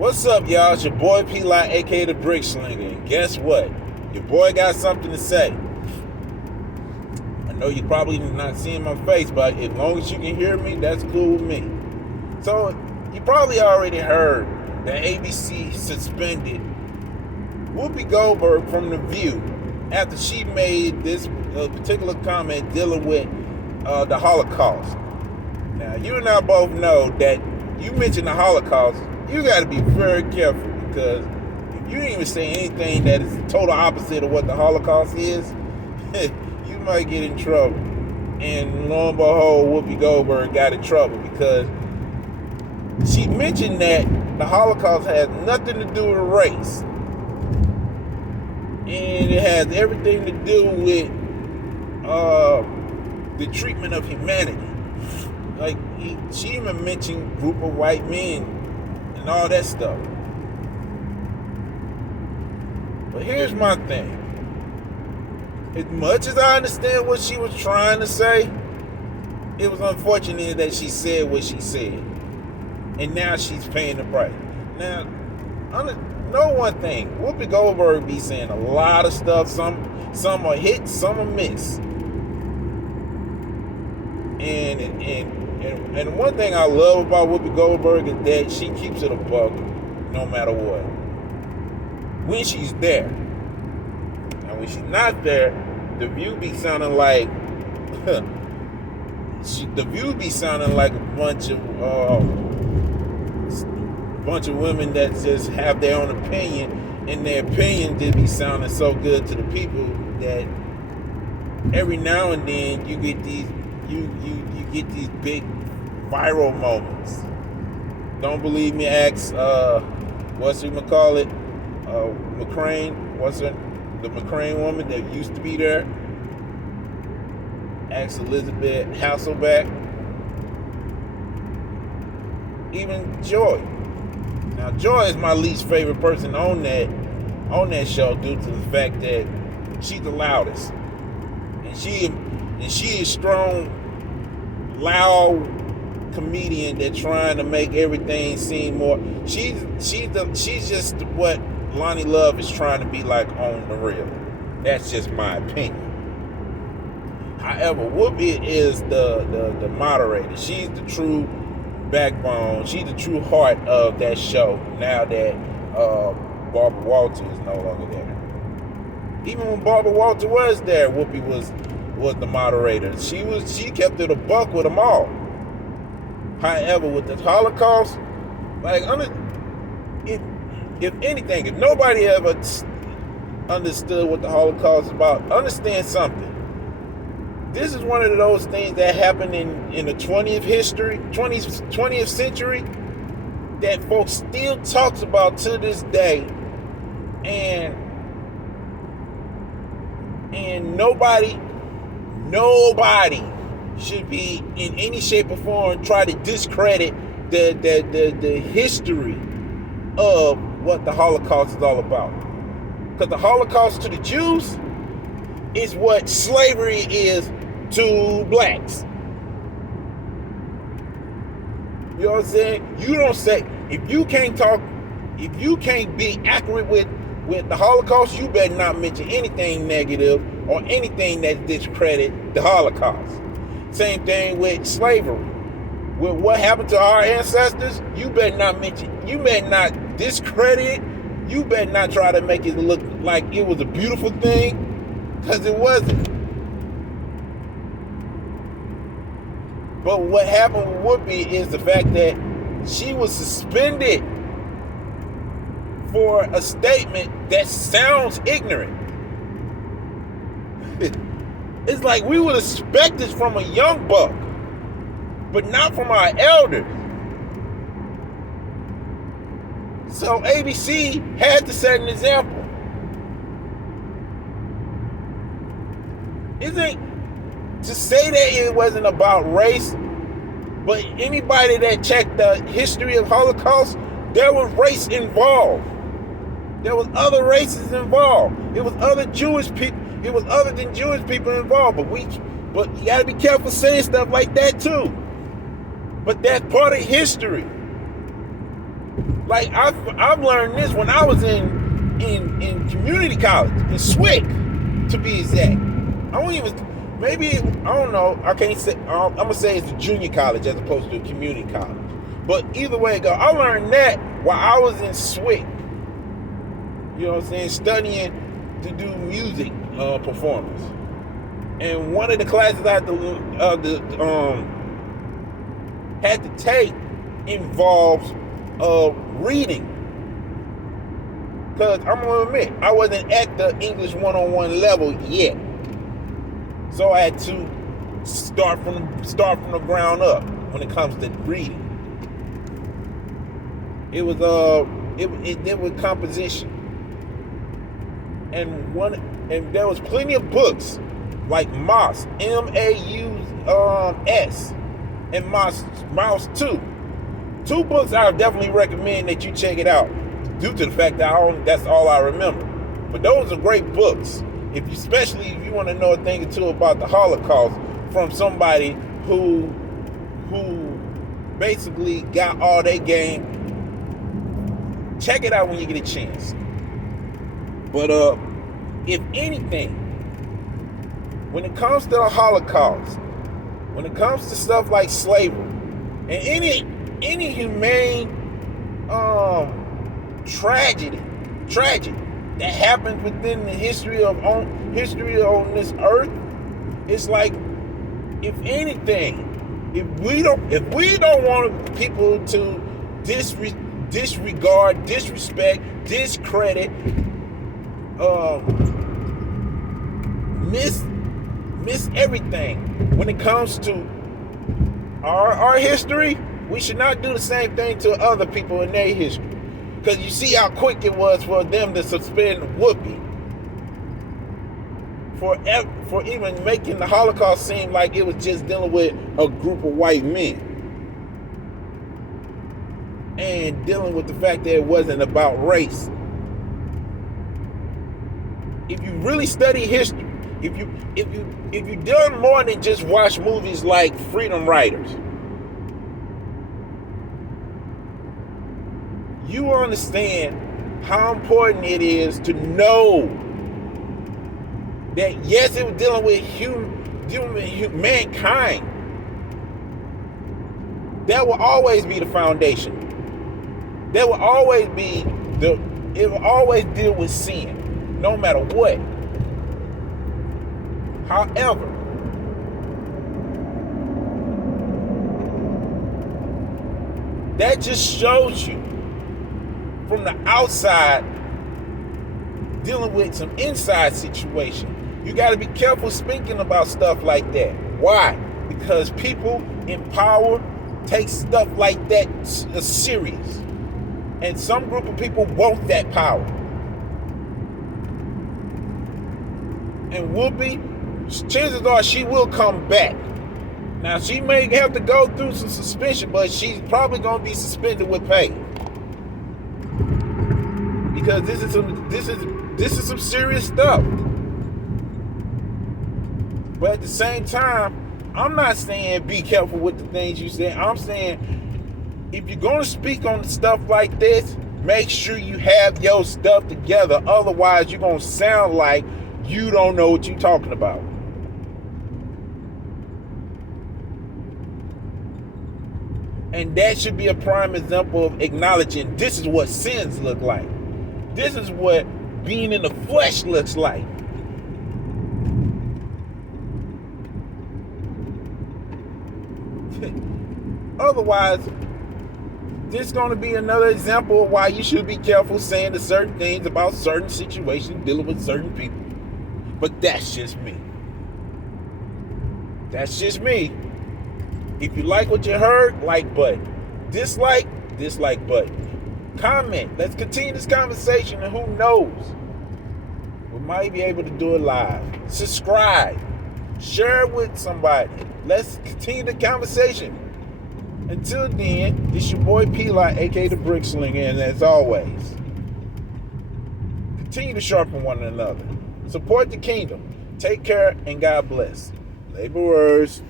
What's up, y'all? It's your boy P. Light, aka the Brick Slinger. And guess what? Your boy got something to say. I know you probably not seeing my face, but as long as you can hear me, that's cool with me. So, you probably already heard that ABC suspended Whoopi Goldberg from The View after she made this particular comment dealing with the Holocaust. Now, you and I both know that you mentioned the Holocaust, you got to be very careful, because if you didn't even say anything that is the total opposite of what the Holocaust is, you might get in trouble. And lo and behold, Whoopi Goldberg got in trouble because she mentioned that the Holocaust has nothing to do with race. And it has everything to do with the treatment of humanity. Like, she even mentioned group of white men and all that stuff. But here's my thing. As much as I understand what she was trying to say, it was unfortunate that she said what she said. And now she's paying the price. Now, know one thing. Whoopi Goldberg be saying a lot of stuff. Some are hits, some are miss. And one thing I love about Whoopi Goldberg is that she keeps it a buck no matter what. When she's there. And when she's not there, The View be sounding like The View be sounding like a bunch of women that just have their own opinion, and their opinion just be sounding so good to the people that every now and then you get these big viral moments. Don't believe me? Ask what's it call it? McCrane. The McCrane woman that used to be there? Ask Elizabeth Hasselbeck. Even Joy. Now, Joy is my least favorite person on that show due to the fact that she's the loudest, and she is strong, loud comedian that trying to make everything seem more. She's just what Lonnie Love is trying to be like on the real. That's just my opinion. However, Whoopi is the moderator. She's the true backbone. She's the true heart of that show. Now that Barbara Walters is no longer there. Even when Barbara Walters was there, Whoopi was the moderator. She kept it a buck with them all. However, with the Holocaust, like, if anything, if nobody ever understood what the Holocaust is about, understand something. This is one of those things that happened in the 20th century that folks still talks about to this day, and nobody should be in any shape or form try to discredit the history of what the Holocaust is all about. Because the Holocaust to the Jews is what slavery is to blacks. You know what I'm saying? You don't say, if you can't be accurate with the Holocaust, you better not mention anything negative or anything that discredit the Holocaust. Same thing with slavery. With what happened to our ancestors, you better not mention, you better not discredit it, you better not try to make it look like it was a beautiful thing, because it wasn't. But what happened with Whoopi is the fact that she was suspended for a statement that sounds ignorant. It's like we would expect this from a young buck, but not from our elders. So ABC had to set an example. Isn't to say that it wasn't about race, but anybody that checked the history of Holocaust, there was race involved. There was other races involved. It was other Jewish people. It was other than Jewish people involved. But you gotta be careful saying stuff like that too. But that's part of history. Like I've learned this when I was in community college, in SWIC, to be exact. I don't even, maybe, I don't know, I can't say, I'm gonna say it's a junior college as opposed to a community college. But either way it goes, I learned that while I was in SWIC. You know what I'm saying? Studying to do music performance. And one of the classes I had to take involves reading. Because I'm going to admit, I wasn't at the English 101 level yet. So I had to start from the ground up when it comes to reading. It was composition. And there was plenty of books like Mouse, M-A-U-S, and Mouse 2. Two books I would definitely recommend that you check it out, due to the fact that that's all I remember. But those are great books, especially if you want to know a thing or two about the Holocaust from somebody who basically got all their game. Check it out when you get a chance. But if anything, when it comes to the Holocaust, when it comes to stuff like slavery and any humane tragedy that happened within the history on this earth, it's like, if anything, if we don't want people to disregard, disrespect, discredit, miss everything when it comes to our history, we should not do the same thing to other people in their history. Because you see how quick it was for them to suspend Whoopi for even making the Holocaust seem like it was just dealing with a group of white men, and dealing with the fact that it wasn't about race. If you really study history, if you've done more than just watch movies like Freedom Writers, you understand how important it is to know that yes, it was dealing with mankind. That will always be the foundation. That will always be it will always deal with sin, no matter what. However, that just shows you from the outside dealing with some inside situation. You got to be careful speaking about stuff like that. Why? Because people in power take stuff like that serious. And some group of people want that power. And Whoopi, chances are she will come back. Now, she may have to go through some suspension, but she's probably going to be suspended with pay. Because this is some serious stuff. But at the same time, I'm not saying be careful with the things you say. I'm saying if you're going to speak on stuff like this, make sure you have your stuff together. Otherwise, you're going to sound like you don't know what you're talking about. And that should be a prime example of acknowledging this is what sins look like. This is what being in the flesh looks like. Otherwise, this is going to be another example of why you should be careful saying certain things about certain situations, dealing with certain people. But that's just me. That's just me. If you like what you heard, like button. Dislike button. Comment. Let's continue this conversation, and who knows, we might be able to do it live. Subscribe. Share it with somebody. Let's continue the conversation. Until then, it's your boy P-Lot, aka the Brick Slinger, and as always, continue to sharpen one another. Support the kingdom. Take care, and God bless. Laborers.